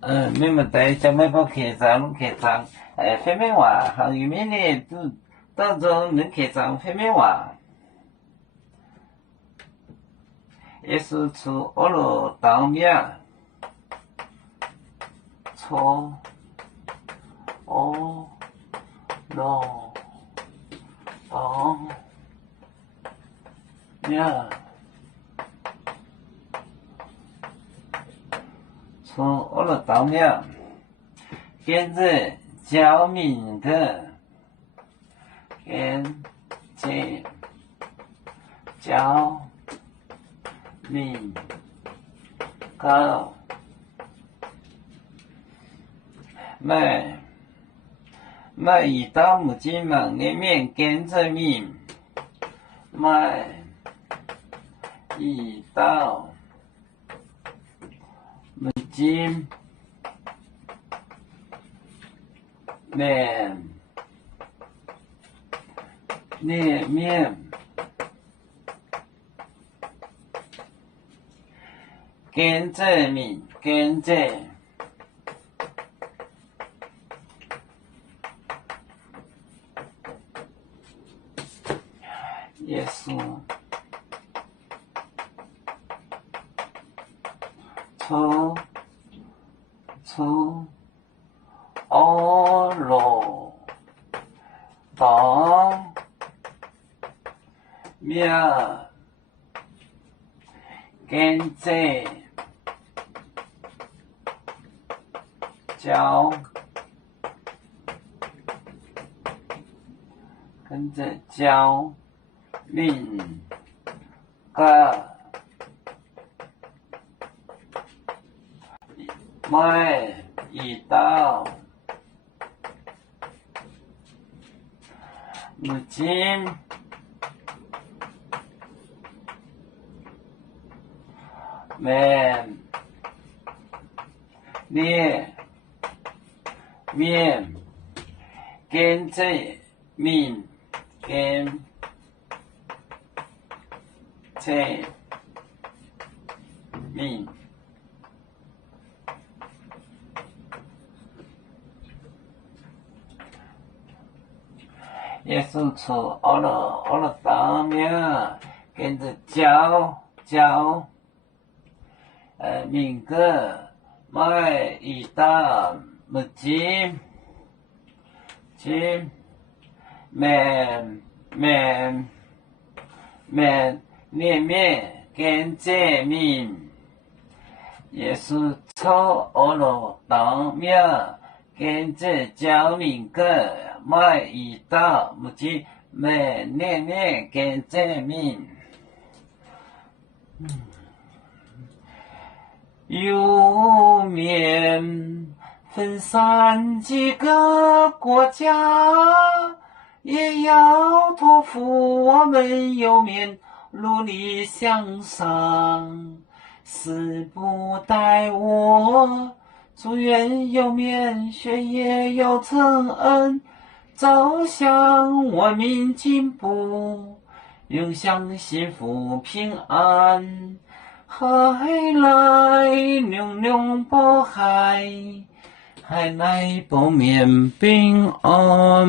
没么带小卖部开张开张，方便话行业面呢都当中能开张方便话，也是出俄罗当面，出俄罗当面。从俄罗当面，跟着教民的，跟着教民个买一到目前忙里面跟着民买一到目前面里面跟着民跟着耶稣出俄罗当面跟着教民个买一到目前面跟着民跟着民耶稣出俄罗当面跟着教民个买一到目前面里面跟着民耶稣出俄罗当面跟着教民个买一到目前面里面跟着民有面分散几个国家，也要托付我们有面努力向上，死不待我，祝愿有面学业有成恩，走向文明进步，永享幸福平安。海来隆隆波海，海来不眠平安。